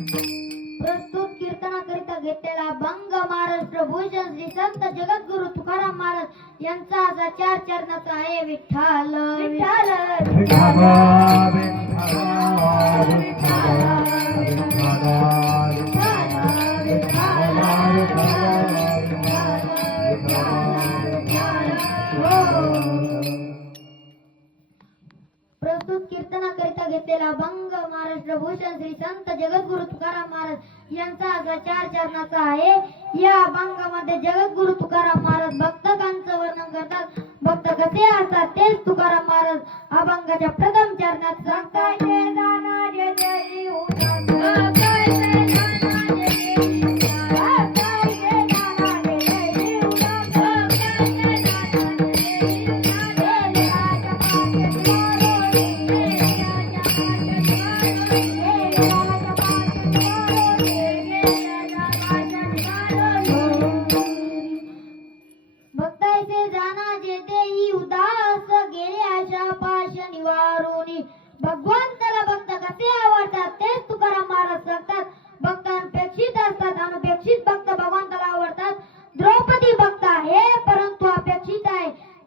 प्रस्तुत कीर्तनाकरिता घेतलेला अभंग महाराज महाराष्ट्र भूषण श्री संत जगद्गुरु तुकाराम महाराज यांचा आज चार चरणाचा आहे विठ्ठल. विठ्ठल. घेतलेला भंग महाराष्ट्र भूषण श्री संत जगद्गुरु तुकाराम महाराज यांचा आज चार चरणाचा आहे. या अभंगामध्ये जगद्गुरु तुकाराम महाराज भक्तकांचं वर्णन करतात. भक्त कसे असतात तेच तुकाराम महाराज अभंगाच्या प्रथम चरणात सांगताय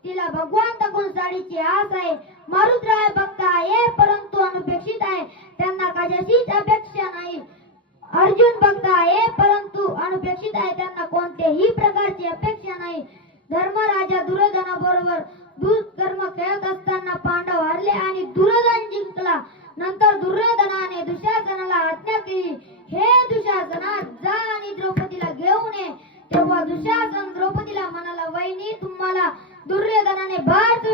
तिला भगवंत गुण साडीची आस आहे. मारुतराय भक्त आहे परंतु अनुपेक्षित आहे. त्यांना कशाचीच अपेक्षा नाही. अर्जुन भक्त आहे परंतु अनुपेक्षित आहे. त्यांना कोणत्याही प्रकारची अपेक्षा नाही. धर्मराजा दुर्योधना दुर्योधनाबरोबर दुष्कर्म खेळत असताना पांडव हरले आणि दुर्योधन जिंकला. नंतर दुर्योधनाने दुशासनाला आज्ञा केली. हे दुशासना जा आणि द्रौपदीला घेऊन ये. तेव्हा दुशासन द्रौपदीला म्हणाला वहिनी तुम्हाला ದುರ್ಯೋಧನನೇ ಭಾರತ